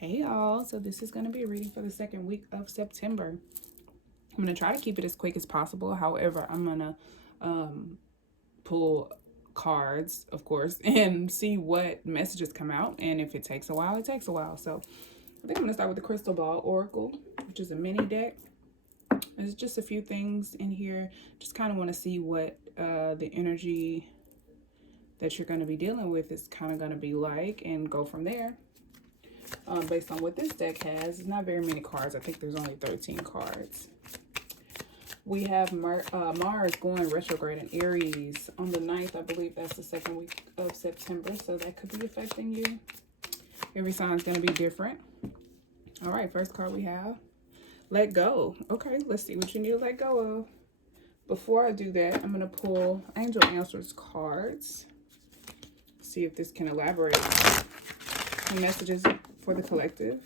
Hey y'all, so this is going to be a reading for the second week of September. I'm going to try to keep it as quick as possible. However, I'm going to pull cards, of course, and see what messages come out. And if it takes a while, it takes a while. So I think I'm going to start with the Crystal Ball Oracle, which is a mini deck. There's just a few things in here. Just kind of want to see what the energy that you're going to be dealing with is kind of going to be like and go from there. Based on what this deck has, it's not very many cards. I think there's only 13 cards. We have Mars going retrograde in Aries on the 9th. I believe that's the second week of September, so that could be affecting you. Every sign is going to be different. All right, first card we have, let go. Okay, let's see what you need to let go of. Before I do that, I'm going to pull Angel Answers cards. See if this can elaborate. Any messages for the collective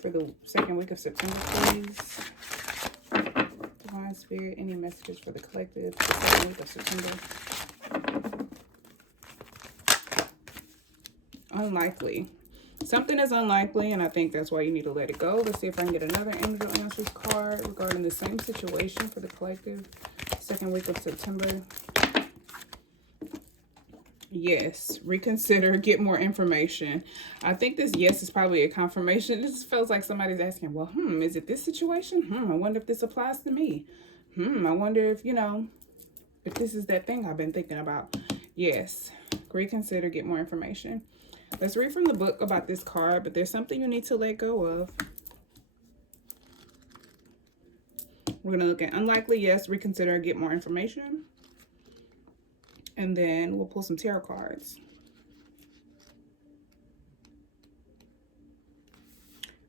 for the second week of September, please. Divine Spirit, any messages for the collective for the second week of September? Unlikely. Something is unlikely, and I think that's why you need to let it go. Let's see if I can get another Angel Answers card regarding the same situation for the collective second week of September. Yes, reconsider, get more information. I think this yes is probably a confirmation. This feels like somebody's asking, well, is it this situation? I wonder if this applies to me. I wonder if, if this is that thing I've been thinking about. Yes, reconsider, get more information. Let's read from the book about this card, but there's something you need to let go of. We're going to look at unlikely, yes, reconsider, get more information. And then we'll pull some tarot cards.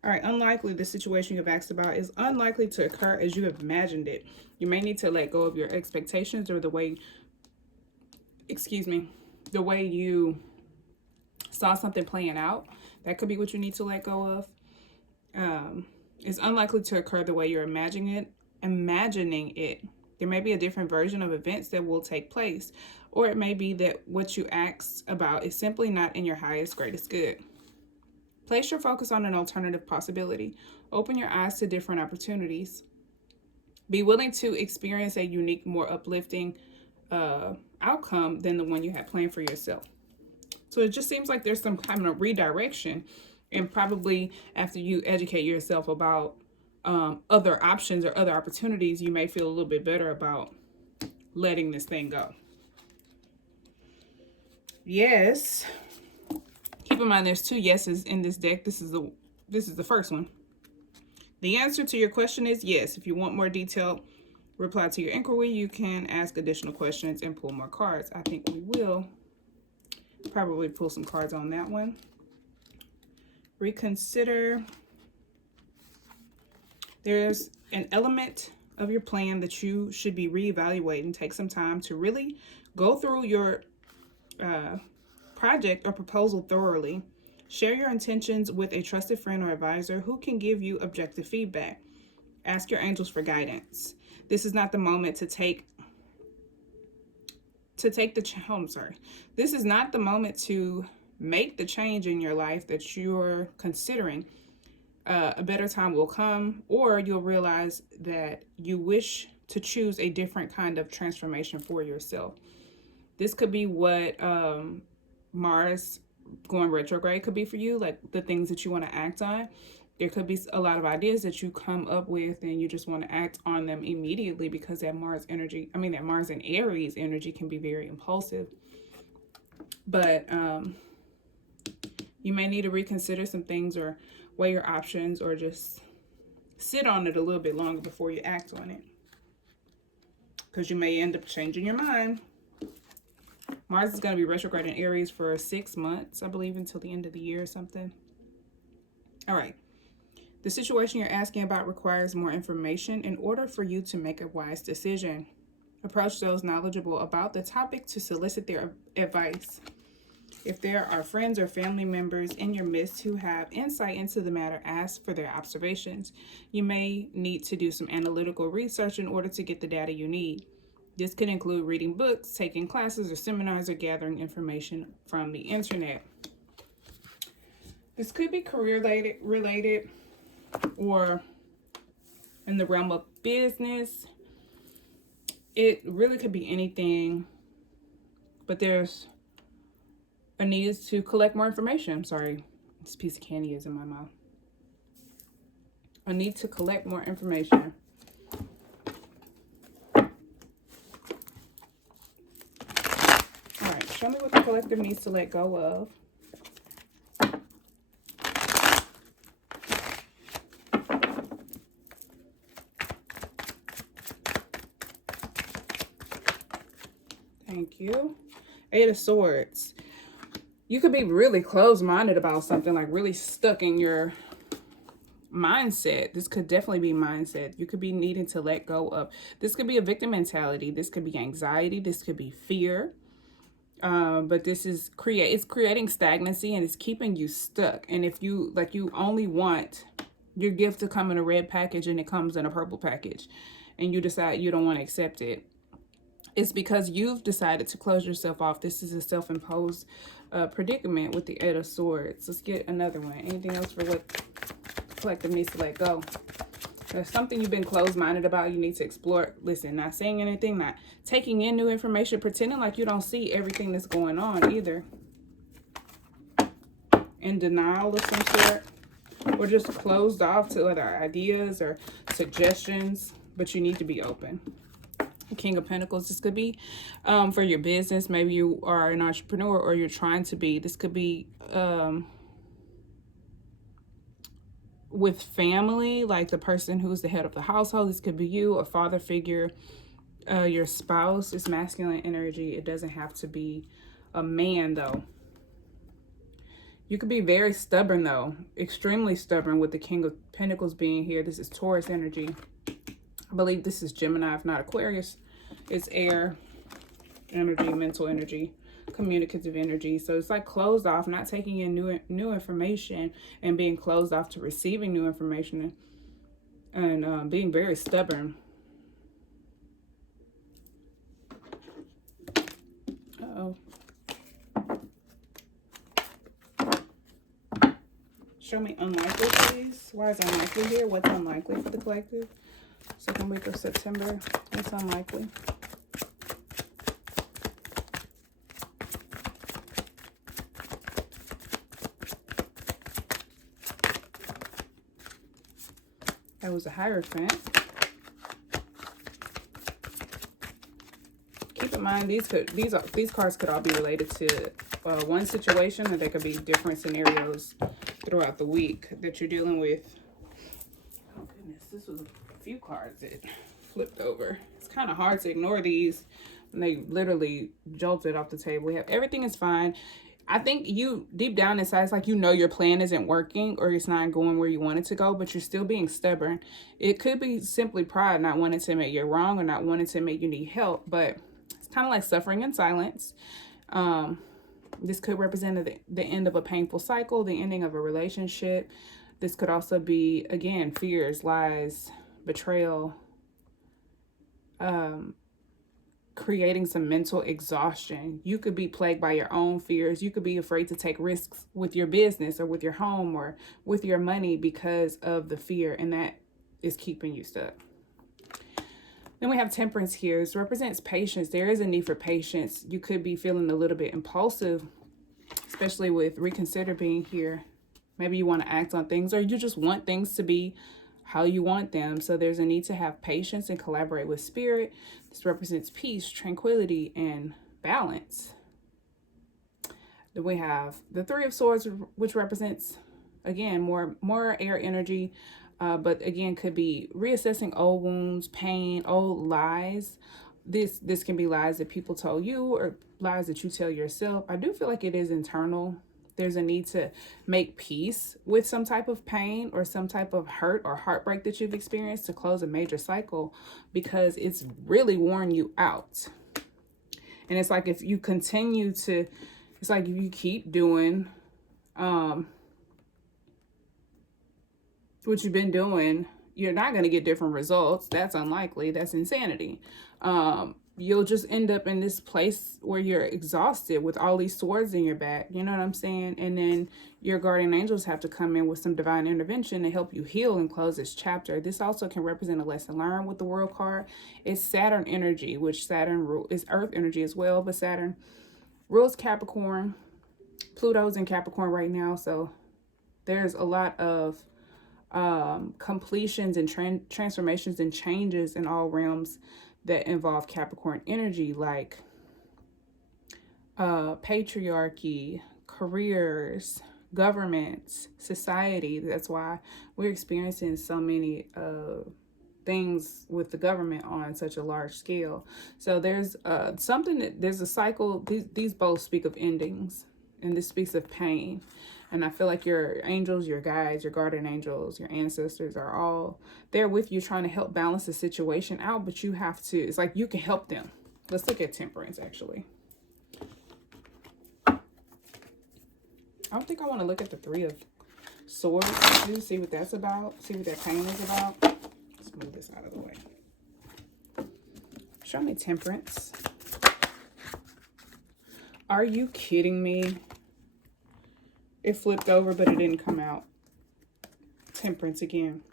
All right, unlikely, the situation you've asked about is unlikely to occur as you have imagined it. You may need to let go of your expectations or the way you saw something playing out. That could be what you need to let go of. It's unlikely to occur the way you're imagining it. There may be a different version of events that will take place, or it may be that what you asked about is simply not in your highest, greatest good. Place your focus on an alternative possibility. Open your eyes to different opportunities. Be willing to experience a unique, more uplifting outcome than the one you had planned for yourself. So it just seems like there's some kind of redirection, and probably after you educate yourself about other options or other opportunities, you may feel a little bit better about letting this thing go. Yes. Keep in mind there's two yeses in this deck. This is the first one. The answer to your question is yes. If you want more detailed reply to your inquiry, you can ask additional questions and pull more cards. I think we will probably pull some cards on that one. Reconsider. There's an element of your plan that you should be reevaluating. Take some time to really go through your project or proposal thoroughly. Share your intentions with a trusted friend or advisor who can give you objective feedback. Ask your angels for guidance. This is not the moment to take the This is not the moment to make the change in your life that you're considering. A better time will come, or you'll realize that you wish to choose a different kind of transformation for yourself. This could be what Mars going retrograde could be for you, like the things that you want to act on. There could be a lot of ideas that you come up with and you just want to act on them immediately because that Mars and Aries energy can be very impulsive. But you may need to reconsider some things or weigh your options or just sit on it a little bit longer before you act on it, because you may end up changing your mind. Mars is going to be retrograde in Aries for 6 months, I believe, until the end of the year or something. All right. The situation you're asking about requires more information in order for you to make a wise decision. Approach those knowledgeable about the topic to solicit their advice. If there are friends or family members in your midst who have insight into the matter, ask for their observations. You may need to do some analytical research in order to get the data you need. This could include reading books, taking classes or seminars, or gathering information from the internet. This could be career related or in the realm of business. It really could be anything, but there's a need to collect more information. I'm sorry, this piece of candy is in my mouth. A need to collect more information. All right, show me what the collective needs to let go of. Thank you. Eight of Swords. You could be really closed-minded about something, like really stuck in your mindset. This could definitely be mindset. You could be needing to let go of. This could be a victim mentality. This could be anxiety. This could be fear. But this is it's creating stagnancy and it's keeping you stuck. And if you you only want your gift to come in a red package and it comes in a purple package, and you decide you don't want to accept it, it's because you've decided to close yourself off. This is a self-imposed predicament with the Eight of Swords. Let's get another one. Anything else for what collective needs to let go? There's something you've been closed-minded about. You need to explore. Listen, not saying anything, not taking in new information, pretending like you don't see everything that's going on either. In denial of some sort, or just closed off to other ideas or suggestions, but you need to be open. King of Pentacles. This could be for your business. Maybe you are an entrepreneur or you're trying to be. This could be with family, like the person who's the head of the household. This could be you, a father figure, your spouse. Is masculine energy. It doesn't have to be a man though. You could be very stubborn though, extremely stubborn with the King of Pentacles being here. This is Taurus energy. I believe this is Gemini, if not Aquarius. It's air energy, mental energy, communicative energy. So it's like closed off, not taking in new information, and being closed off to receiving new information, and being very stubborn. Uh-oh. Show me unlikely, please. Why is unlikely here? What's unlikely for the collective? Second week of September. What's unlikely? That was a Hierophant. Keep in mind these cards could all be related to one situation, or they could be different scenarios throughout the week that you're dealing with. Oh goodness, this was a few cards that flipped over. It's kind of hard to ignore these, and they literally jolted off the table. We have everything is fine. I think you deep down inside, it's like you know your plan isn't working or it's not going where you want it to go, but you're still being stubborn. It could be simply pride, not wanting to admit you're wrong or not wanting to admit you need help, but it's kind of like suffering in silence. This could represent the end of a painful cycle, the ending of a relationship. This could also be, again, fears, lies, betrayal, creating some mental exhaustion. You could be plagued by your own fears. You could be afraid to take risks with your business or with your home or with your money because of the fear, and that is keeping you stuck. Then we have Temperance here. This represents patience. There is a need for patience. You could be feeling a little bit impulsive, especially with reconsider being here. Maybe you want to act on things, or you just want things to be how you want them. So there's a need to have patience and collaborate with spirit. This represents peace, tranquility, and balance. Then we have the Three of Swords, which represents, again, more air energy, but again, could be reassessing old wounds, pain, old lies. This can be lies that people told you or lies that you tell yourself. I do feel like it is internal. There's a need to make peace with some type of pain or some type of hurt or heartbreak that you've experienced to close a major cycle, because it's really worn you out. And it's like if you continue to, it's like if you keep doing what you've been doing, you're not going to get different results. That's unlikely. That's insanity. you'll just end up in this place where you're exhausted with all these swords in your back. You know what I'm saying? And then your guardian angels have to come in with some divine intervention to help you heal and close this chapter. This also can represent a lesson learned with the World card. It's Saturn energy, which Saturn is Earth energy as well, but Saturn rules Capricorn. Pluto's in Capricorn right now, so there's a lot of completions and transformations and changes in all realms that involve Capricorn energy, like patriarchy, careers, governments, society. That's why we're experiencing so many things with the government on such a large scale. So there's there's a cycle. These both speak of endings, and this speaks of pain. And I feel like your angels, your guides, your guardian angels, your ancestors are all there with you trying to help balance the situation out. But you have to, it's like you can help them. Let's look at Temperance, actually. I don't think I want to look at the Three of Swords. See what that's about. See what that pain is about. Let's move this out of the way. Show me Temperance. Are you kidding me? It flipped over, but it didn't come out. Temperance again.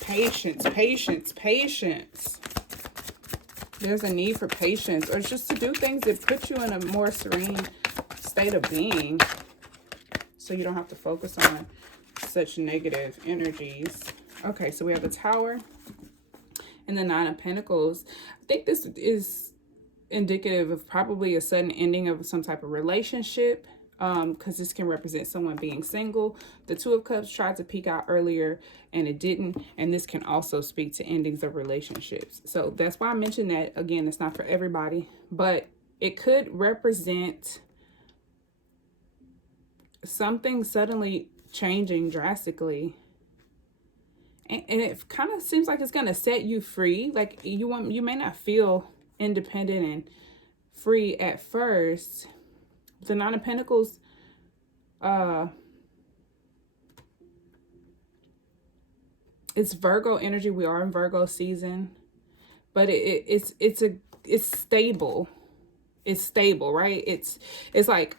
Patience, patience, patience. There's a need for patience, or just to do things that put you in a more serene state of being, so you don't have to focus on such negative energies. Okay, so we have the Tower and the Nine of Pentacles. I think this is indicative of probably a sudden ending of some type of relationship. Because this can represent someone being single. The Two of Cups tried to peek out earlier and it didn't. And this can also speak to endings of relationships. So that's why I mentioned that. Again, it's not for everybody, but it could represent something suddenly changing drastically. And it kind of seems like it's going to set you free. Like you may not feel independent and free at first. The Nine of Pentacles, it's Virgo energy. We are in Virgo season, but it's stable. It's stable, right? It's like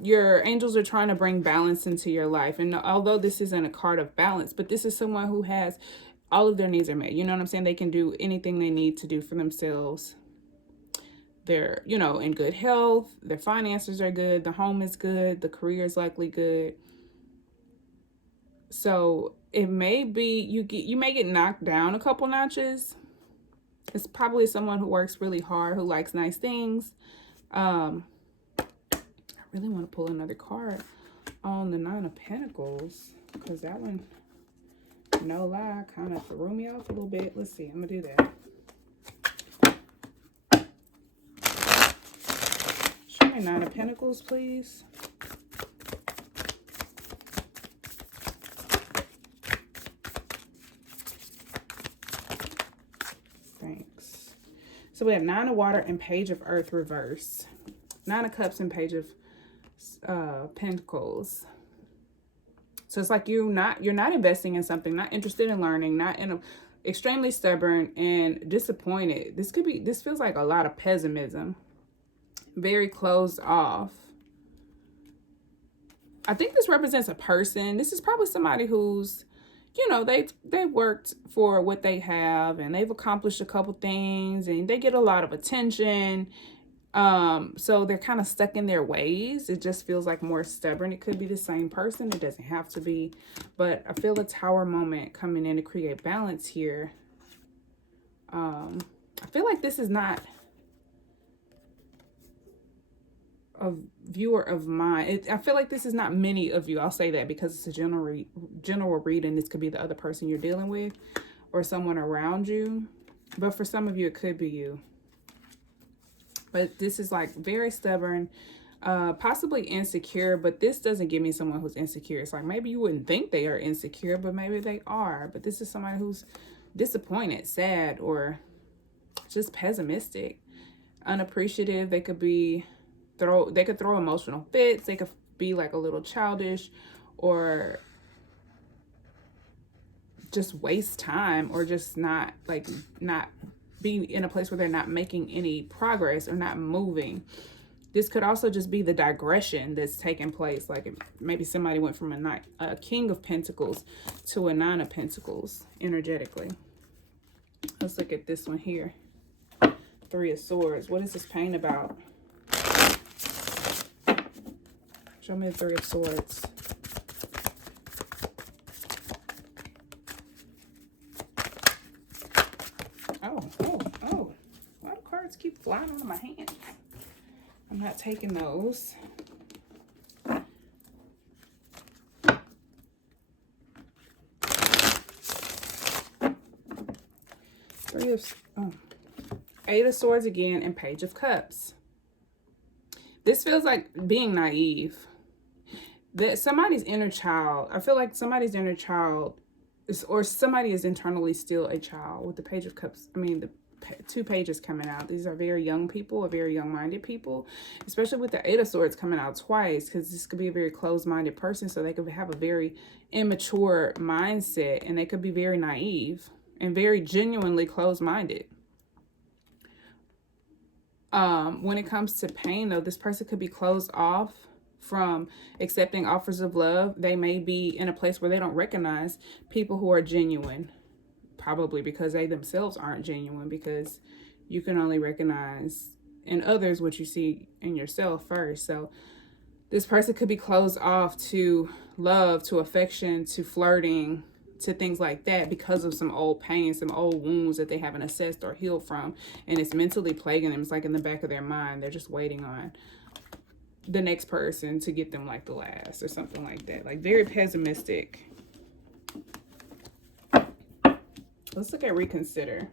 your angels are trying to bring balance into your life. And although this isn't a card of balance, but this is someone who has all of their needs are met. You know what I'm saying? They can do anything they need to do for themselves. They're, you know, in good health, their finances are good, the home is good, the career is likely good. So it may be, you may get knocked down a couple notches. It's probably someone who works really hard, who likes nice things. I really want to pull another card on the Nine of Pentacles, because that one, no lie, kind of threw me off a little bit. Let's see, I'm gonna do that. Nine of Pentacles, please. Thanks. So we have Nine of Water and Page of Earth reverse. Nine of Cups and Page of Pentacles. So it's like you're not investing in something, not interested in learning, extremely stubborn and disappointed. This feels like a lot of pessimism. Very closed off. I think this represents a person. This is probably somebody who's, you know, they've worked for what they have and they've accomplished a couple things and they get a lot of attention. So they're kind of stuck in their ways. It just feels like more stubborn. It could be the same person. It doesn't have to be, but I feel a Tower moment coming in to create balance here. I feel like this is not a viewer of mine. I feel like this is not many of you. I'll say that because it's a general reading. This could be the other person you're dealing with or someone around you. But for some of you, it could be you. But this is like very stubborn, possibly insecure. But this doesn't give me someone who's insecure. It's like maybe you wouldn't think they are insecure, but maybe they are. But this is somebody who's disappointed, sad, or just pessimistic, unappreciative. They could be they could throw emotional fits. They could be like a little childish or just waste time or just not be in a place where they're not making any progress or not moving. This could also just be the digression that's taking place. Like maybe somebody went from a King of Pentacles to a Nine of Pentacles energetically. Let's look at this one here. Three of Swords. What is this pain about? Show me the Three of Swords. Oh. Why do cards keep flying out of my hand? I'm not taking those. Eight of Swords again, and Page of Cups. This feels like being naive. That somebody's inner child, I feel like somebody's inner child is, or somebody is internally still a child with the Page of Cups. I mean, the two pages coming out. These are very young people, or very young-minded people, especially with the Eight of Swords coming out twice, because this could be a very closed-minded person, so they could have a very immature mindset, and they could be very naive and very genuinely closed-minded. When it comes to pain, though, this person could be closed off from accepting offers of love. They may be in a place where they don't recognize people who are genuine, probably because they themselves aren't genuine, because you can only recognize in others what you see in yourself first. So this person could be closed off to love, to affection, to flirting, to things like that, because of some old pain, some old wounds that they haven't assessed or healed from, and it's mentally plaguing them. It's like in the back of their mind, they're just waiting on the next person to get them like the last, or something like that. Like very pessimistic. Let's look at reconsider.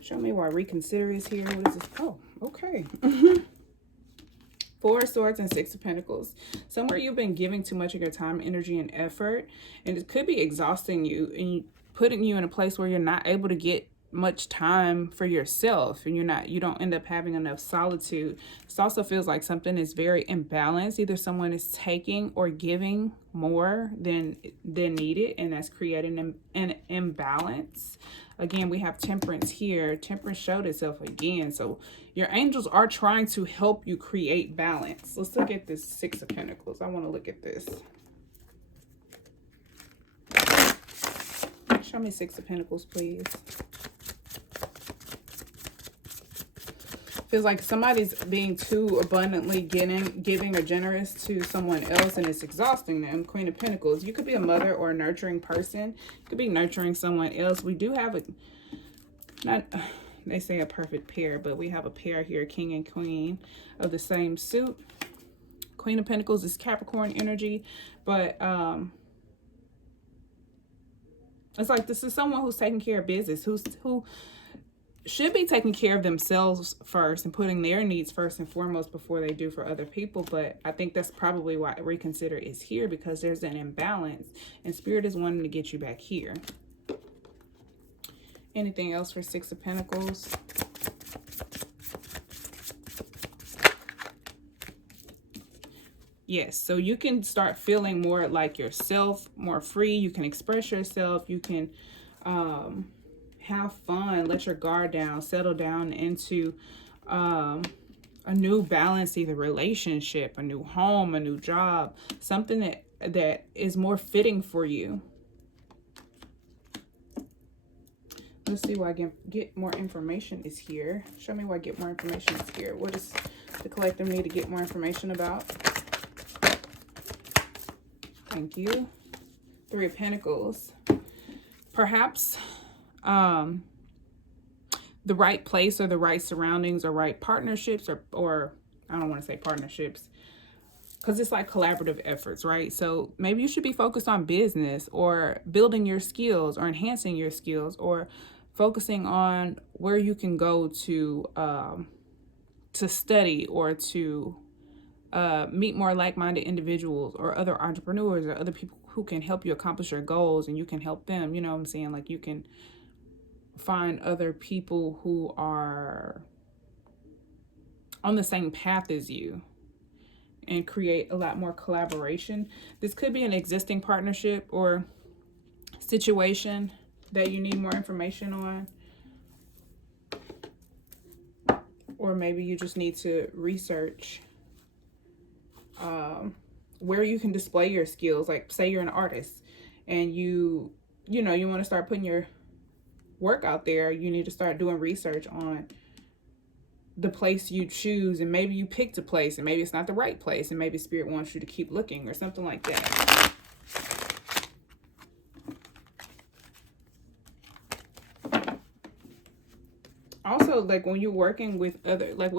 Show me why reconsider is here. What is this? Oh, okay. Four of Swords and Six of Pentacles. Somewhere you've been giving too much of your time, energy, and effort, and it could be exhausting you and putting you in a place where you're not able to get much time for yourself, and you don't end up having enough solitude. This also feels like something is very imbalanced. Either someone is taking or giving more than needed, and that's creating an imbalance. Again, we have Temperance here. Temperance showed itself again. So your angels are trying to help you create balance. Let's look at this Six of Pentacles. I want to look at this. Show me Six of Pentacles, please. Feels like somebody's being too abundantly giving or generous to someone else, and it's exhausting them. Queen of Pentacles. You could be a mother or a nurturing person. You could be nurturing someone else. We do have they say a perfect pair, but we have a pair here, King and Queen of the same suit. Queen of Pentacles is Capricorn energy, but it's like this is someone who's taking care of business, who should be taking care of themselves first and putting their needs first and foremost before they do for other people. But I think that's probably why reconsider is here, because there's an imbalance, and Spirit is wanting to get you back here. Anything else for Six of Pentacles? Yes, so you can start feeling more like yourself, more free. You can express yourself. You can have fun, let your guard down, settle down into a new balance, either relationship, a new home, a new job, something that is more fitting for you. Let's see why get more information is here. Show me why get more information is here. What does the collective need to get more information about? Thank you. Three of Pentacles. Perhaps the right place or the right surroundings or right partnerships, or I don't want to say partnerships, because it's like collaborative efforts, right? So maybe you should be focused on business, or building your skills, or enhancing your skills, or focusing on where you can go to study, or to meet more like-minded individuals, or other entrepreneurs, or other people who can help you accomplish your goals, and you can help them. You know what I'm saying? Like, you can find other people who are on the same path as you, and create a lot more collaboration. This could be an existing partnership or situation that you need more information on. Or maybe you just need to research where you can display your skills. Like, say you're an artist and you want to start putting your work out there. You need to start doing research on the place you choose, and maybe you picked a place and maybe it's not the right place, and maybe Spirit wants you to keep looking or something like that. Also, like, when you're working with other, like,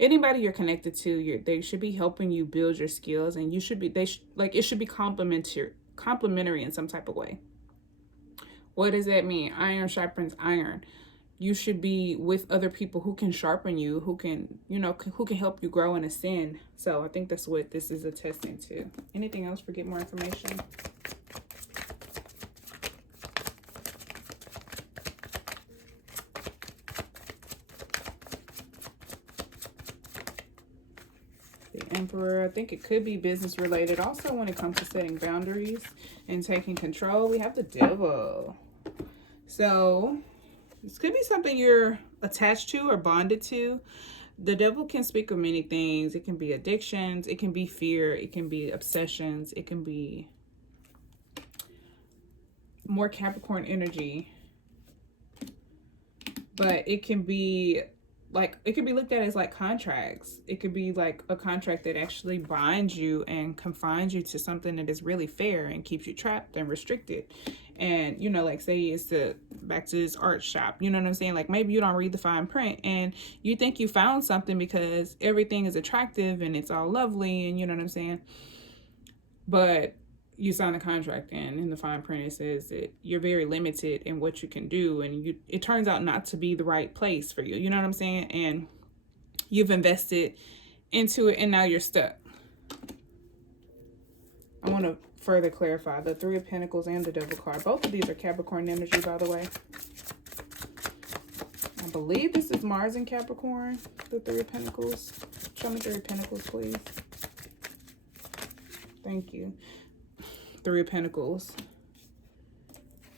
anybody you're connected to, they should be helping you build your skills, and it should be complementary in some type of way. What does that mean? Iron sharpens iron. You should be with other people who can sharpen you, who can help you grow and ascend. So I think that's what this is attesting to. Anything else for get more information? Emperor. I think it could be business related. Also, when it comes to setting boundaries and taking control, we have the Devil. So this could be something you're attached to or bonded to. The Devil can speak of many things. It can be addictions, it can be fear, it can be obsessions, it can be more Capricorn energy, but it can be looked at as like contracts. It could be like a contract that actually binds you and confines you to something that is really fair and keeps you trapped and restricted. And, like, say it's back to this art shop, you know what I'm saying? Like, maybe you don't read the fine print and you think you found something because everything is attractive and it's all lovely, and you know what I'm saying? But you sign the contract, and in the fine print it says that you're very limited in what you can do, and it turns out not to be the right place for you, you know what I'm saying? And you've invested into it and now you're stuck. I want to further clarify the Three of Pentacles and the Devil card. Both of these are Capricorn energy, by the way. I believe this is Mars in Capricorn, the Three of Pentacles. Show me Three of Pentacles, please. Thank you. Three of Pentacles.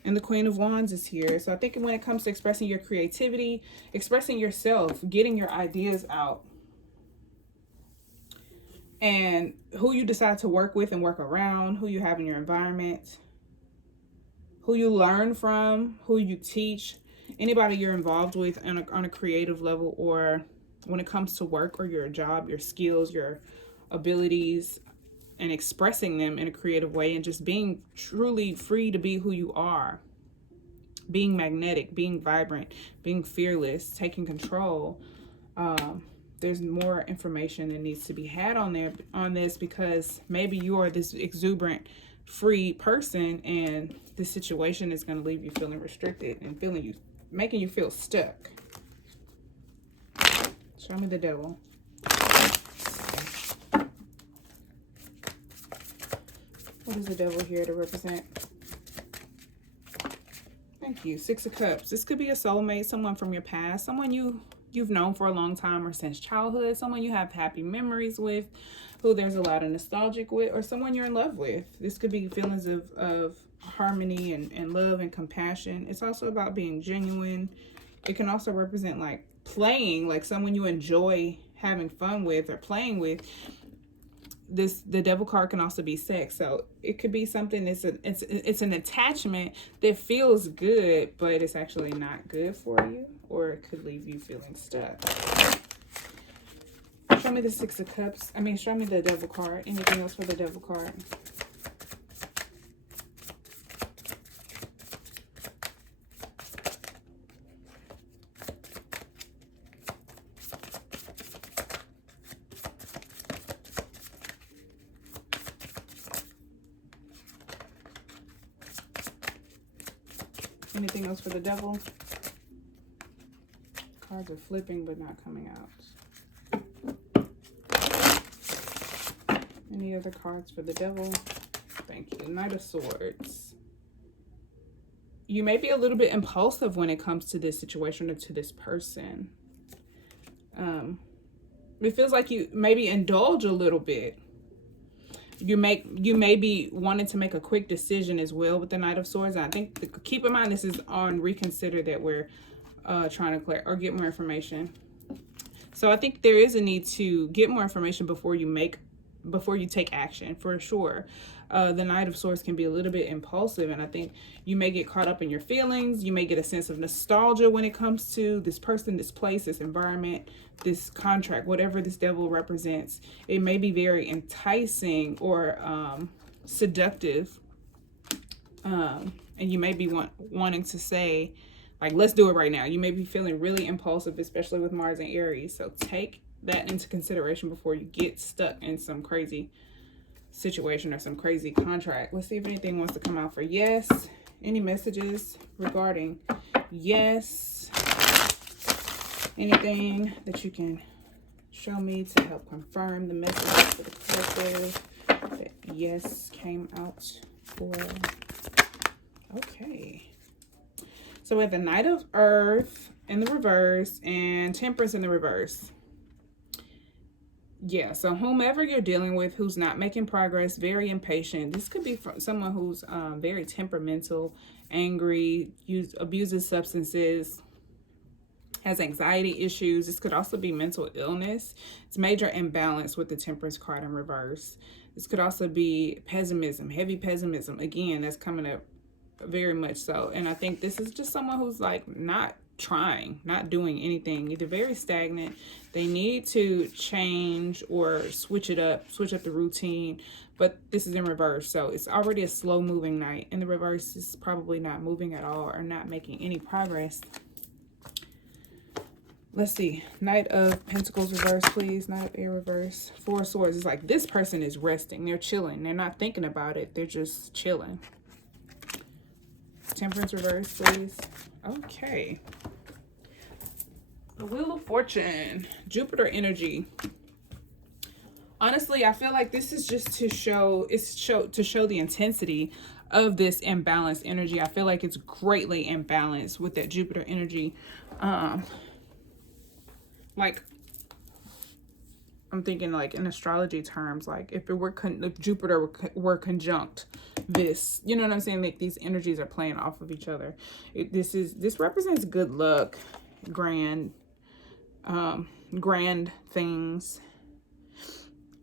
And the Queen of Wands is here. So I think when it comes to expressing your creativity, expressing yourself, getting your ideas out, and who you decide to work with and work around, who you have in your environment, who you learn from, who you teach, anybody you're involved with on a creative level, or when it comes to work or your job, your skills, your abilities, and expressing them in a creative way, and just being truly free to be who you are, being magnetic, being vibrant, being fearless, taking control. There's more information that needs to be had on this, because maybe you are this exuberant, free person, and this situation is going to leave you feeling restricted and making you feel stuck. Show me the Devil. What is the Devil here to represent? Thank you. Six of Cups. This could be a soulmate, someone from your past, someone you've known for a long time or since childhood, someone you have happy memories with, who there's a lot of nostalgic with, or someone you're in love with. This could be feelings of harmony and love and compassion. It's also about being genuine. It can also represent like playing, like someone you enjoy having fun with or playing with. The Devil card can also be sex, so it could be something it's an attachment that feels good, but it's actually not good for you, or it could leave you feeling stuck. Show me the Six of Cups. Show me the Devil card. Anything else for the Devil card? Anything else for the Devil? Cards are flipping but not coming out. Any other cards for the Devil? Thank you. Knight of Swords. You may be a little bit impulsive when it comes to this situation or to this person. It feels like you maybe indulge a little bit. You may be wanting to make a quick decision as well with the Knight of Swords. And I think keep in mind this is on reconsider that we're trying to clear or get more information. So I think there is a need to get more information before you take action, for sure. The Knight of Swords can be a little bit impulsive, and I think you may get caught up in your feelings. You may get a sense of nostalgia when it comes to this person, this place, this environment, this contract, whatever this devil represents. It may be very enticing or seductive, and you may be wanting to say, like, let's do it right now. You may be feeling really impulsive, especially with Mars and Aries. So take that into consideration before you get stuck in some crazy situation or some crazy contract. Let's see if anything wants to come out for yes. Any messages regarding yes? Anything that you can show me to help confirm the message for the collective that yes came out for? Okay. So we have the Knight of Earth in the reverse and Temperance in the reverse. Yeah, so whomever you're dealing with who's not making progress, very impatient. This could be from someone who's very temperamental, angry, abuses substances, has anxiety issues. This could also be mental illness. It's major imbalance with the Temperance card in reverse. This could also be pessimism, heavy pessimism. Again, that's coming up very much so. And I think this is just someone who's like not trying, not doing anything, either very stagnant. They need to change or switch up the routine, but this is in reverse. So it's already a slow moving night. In the reverse, is probably not moving at all or not making any progress. Let's see. Knight of Pentacles reverse, please. Knight of Air reverse. Four of Swords. It's like this person is resting. They're chilling. They're not thinking about it. They're just chilling. Temperance reverse, please. Okay. The Wheel of Fortune. Jupiter energy. Honestly, I feel like this is just to show the intensity of this imbalanced energy. I feel like it's greatly imbalanced with that Jupiter energy. Like, I'm thinking like in astrology terms, like if Jupiter were conjunct this, you know what I'm saying? Like these energies are playing off of each other. This represents good luck, grand things.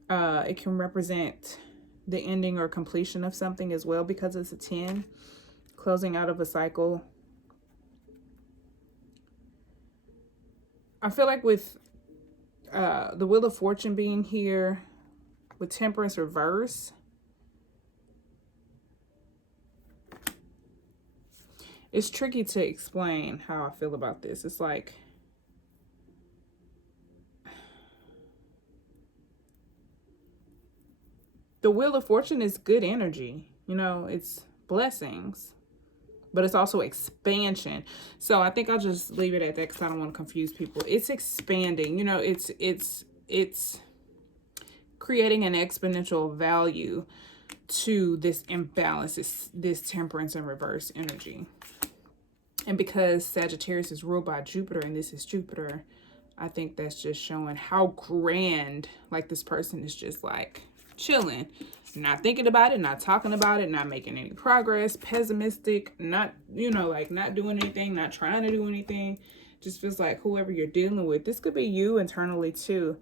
It can represent the ending or completion of something as well because it's a 10, closing out of a cycle. I feel like with the Wheel of Fortune being here, with Temperance reverse, it's tricky to explain how I feel about this. It's like the Wheel of Fortune is good energy. You know, it's blessings, but it's also expansion. So I think I'll just leave it at that because I don't want to confuse people. It's expanding. You know, it's creating an exponential value to this imbalance, this Temperance and reverse energy. And because Sagittarius is ruled by Jupiter and this is Jupiter, I think that's just showing how grand, like this person is just like chilling, not thinking about it, not talking about it, not making any progress, pessimistic, not, you know, like not doing anything, not trying to do anything. Just feels like whoever you're dealing with, this could be you internally too,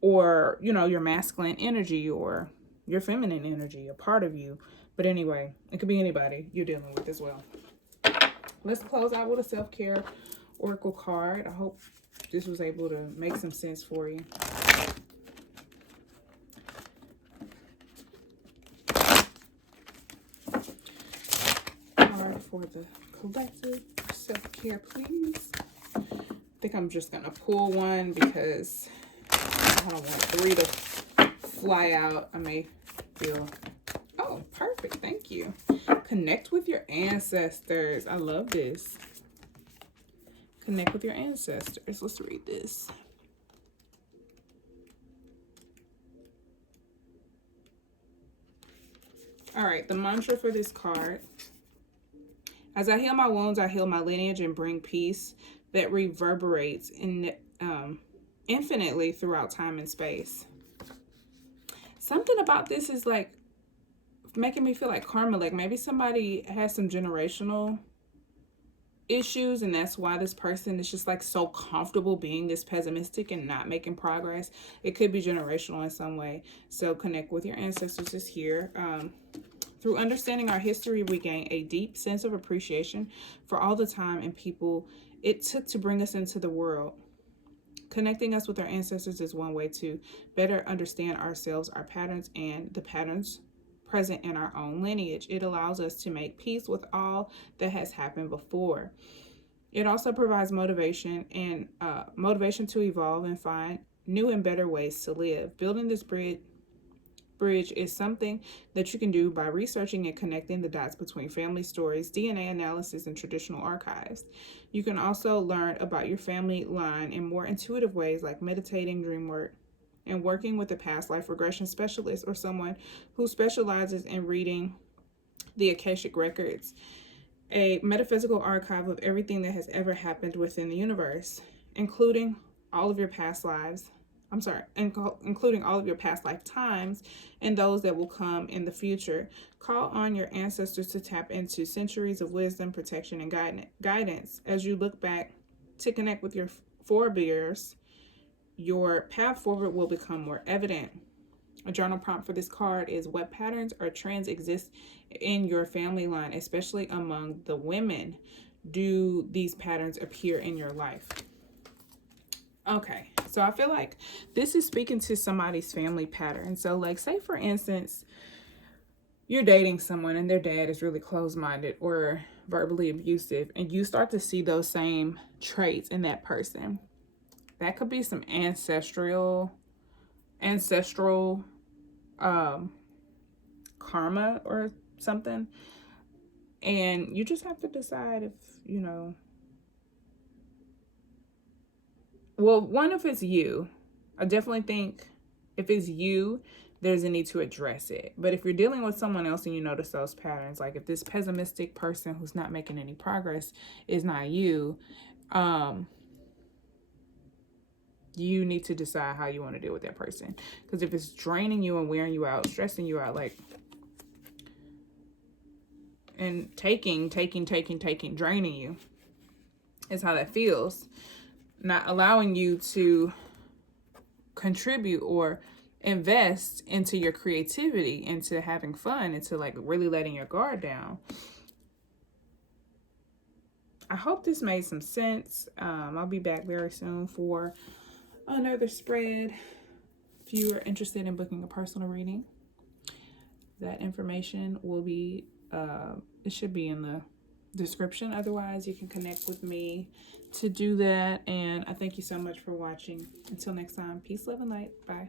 or, you know, your masculine energy or your feminine energy, a part of you. But anyway, it could be anybody you're dealing with as well. Let's close out with a self-care oracle card. I hope this was able to make some sense for you. Card for the collective self-care, please. I think I'm just going to pull one because I don't want three to fly out. I may feel... Oh, perfect. Thank you. Connect with your ancestors. I love this. Connect with your ancestors. Let's read this. All right, the mantra for this card. As I heal my wounds, I heal my lineage and bring peace that reverberates in infinitely throughout time and space. Something about this is like making me feel like karma, like maybe somebody has some generational issues, and that's why this person is just like so comfortable being this pessimistic and not making progress. It could be generational in some way. So connect with your ancestors is here. Through understanding our history, we gain a deep sense of appreciation for all the time and people it took to bring us into the world. Connecting us with our ancestors is one way to better understand ourselves, our patterns, and the patterns present in our own lineage. It allows us to make peace with all that has happened before. It also provides motivation to evolve and find new and better ways to live. Building this bridge is something that you can do by researching and connecting the dots between family stories, DNA analysis, and traditional archives. You can also learn about your family line in more intuitive ways like meditating, dream work, and working with a past life regression specialist or someone who specializes in reading the Akashic Records, a metaphysical archive of everything that has ever happened within the universe, including all of your past lives. Including all of your past lifetimes and those that will come in the future. Call on your ancestors to tap into centuries of wisdom, protection, and guidance. As you look back to connect with your forebears, your path forward will become more evident. A journal prompt for this card is: what patterns or trends exist in your family line, especially among the women? Do these patterns appear in your life? Okay, so I feel like this is speaking to somebody's family pattern. So like, say for instance, you're dating someone and their dad is really closed-minded or verbally abusive, and you start to see those same traits in that person. That could be some ancestral karma or something. And you just have to decide if, well, one, if it's you. I definitely think if it's you, there's a need to address it. But if you're dealing with someone else and you notice those patterns, like if this pessimistic person who's not making any progress is not you, you need to decide how you want to deal with that person. Because if it's draining you and wearing you out, stressing you out, like, and taking, draining you, is how that feels. Not allowing you to contribute or invest into your creativity, into having fun, into like really letting your guard down. I hope this made some sense. I'll be back very soon for another spread. If you are interested in booking a personal reading, that information will be it should be in the description. Otherwise, you can connect with me to do that. And I thank you so much for watching. Until next time, peace, love, and light. Bye.